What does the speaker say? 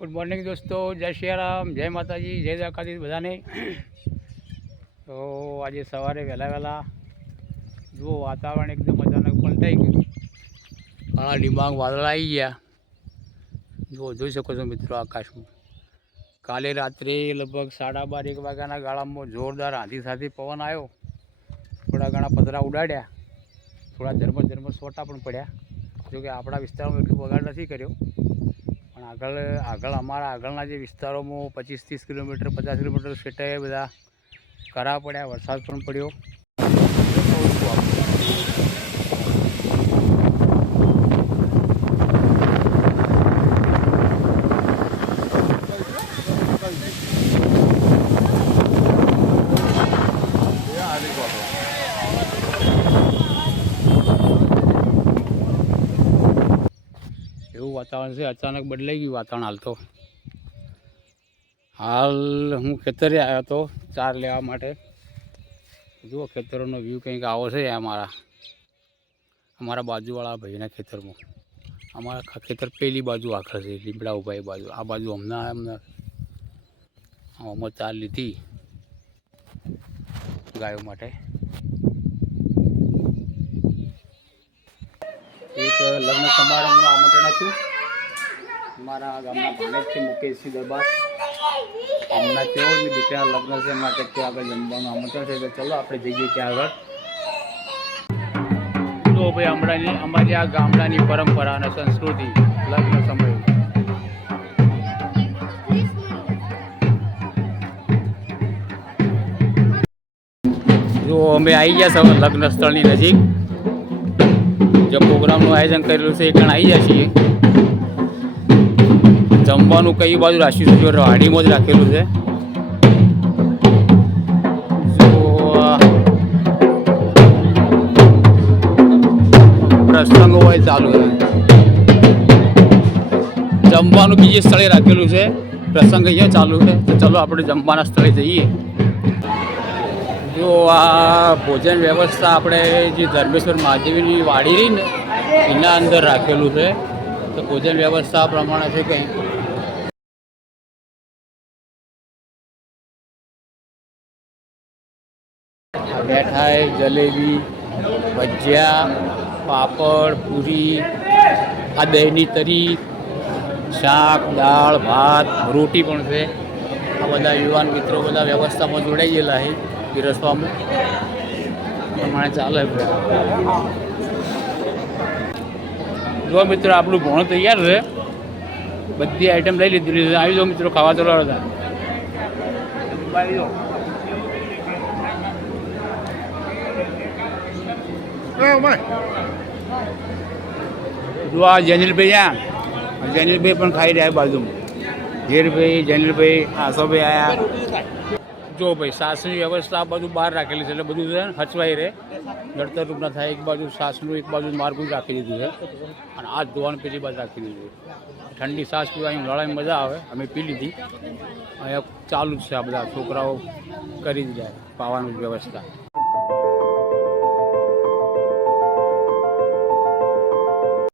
Good morning દોસ્તો, જય સિયારામ, જય માતાજી, જય દ્વારકાધીશ બધાને। તો આજે સવારે વહેલા જુઓ વાતાવરણ એકદમ અચાનક પલટાઈ ગયું, ઘણા ડિબાંગ વાદળ આવી ગયા। જુઓ જોઈ શકો છો મિત્રો આકાશમાં। કાલે રાત્રે લગભગ 12:30-1 વાગ્યાના ગાળામાં જોરદાર આંધી સાથે પવન આવ્યો, થોડા ઘણા પતરા ઉડાડ્યા, થોડા ઝરમર સોટા પણ પડ્યા। જોકે આપણા વિસ્તારમાં એટલું બગાડ નથી કર્યો, પણ આગળ અમારા આગળના જે વિસ્તારોમાં 25-30 કિલોમીટર 50 કિલોમીટર સેટાએ બધા કરા પડ્યા, વરસાદ પણ પડ્યો। એવું વાતાવરણ છે, અચાનક બદલાઈ ગયું વાતાવરણ। હાલ હું ખેતરે આવ્યો હતો ચાર લેવા માટે। જુઓ ખેતરોનો વ્યૂ કંઈક આવો છે। અમારા બાજુવાળા ભાઈના ખેતરમાં, અમારા ખેતર પેલી બાજુ આખર છે, લીમડા ઉભા એ બાજુ, આ બાજુ હમણાં ચાર લીધી ગાયો માટે। એક લગ્ન સમારંભનું આમંત્રણ હતું અમારા ગામના ભાણેજથી મુકેશસિંહ દરબાર, હમણાં તેઓની દીકરાના લગ્ન છે, માટે ત્યાં આગળ જમવાનું આમંત્રણ છે। તો ચલો આપણે જઈએ ત્યાં આગળ। તો ભાઈ અમારી આ ગામડાની પરંપરા અને સંસ્કૃતિ લગ્ન સમય। જો અમે આવી ગયા છીએ લગ્ન સ્થળની નજીક, જે પ્રોગ્રામનું આયોજન કરેલું છે એ પણ આવી ગયા છીએ। જમવાનું કઈ બાજુ રાખ્યું છે? વાડીમાં જ રાખેલું છે। પ્રસંગો હોય ચાલુ છે, જમવાનું બીજે સ્થળે રાખેલું છે, પ્રસંગ અહીંયા ચાલુ છે। તો ચલો આપણે જમવાના સ્થળે જઈએ। જો આ ભોજન વ્યવસ્થા આપણે જે ધર્મેશ્વર મહાદેવની વાડી રહી ને એના અંદર રાખેલું છે। તો ભોજન વ્યવસ્થા પ્રમાણે છે કંઈ મીઠાઈ, જલેબી, ભજીયા, પાપડ, પૂરી, આ દહીંની તરી, શાક, દાળ, ભાત, રોટી પણ છે। આ બધા યુવાન મિત્રો બધા વ્યવસ્થામાં જોડાઈ ગયેલા છે, પીરસવામાં પ્રમાણે ચાલે। જો મિત્રો આપણું ભોણું તૈયાર છે, બધી આઈટમ લઈ લીધી છે। આવી જાઓ મિત્રો, ખાવા ચાલો હતા। જો આ જનીલભાઈ પણ ખાઈ રહ્યા બાજુમાં, ઝેરભાઈ, જનીલભાઈ, આસોભાઈ આયા। જો ભાઈ સાસની વ્યવસ્થા આ બાજુ બહાર રાખેલી છે, એટલે બધું છે હચવાઈ રહે, નડતરરૂપ ના થાય। એક બાજુ સાસનું, એક બાજુ માર્ગું રાખી દીધું છે, અને આ ધોવાનું પેલી બાજુ રાખી દીધું છે। ઠંડી સાસ પીવાની ઉનાળાની મજા આવે, અમે પી લીધી। અહીંયા ચાલુ જ છે, આ બધા છોકરાઓ કરી જ જાય પાવાની વ્યવસ્થા।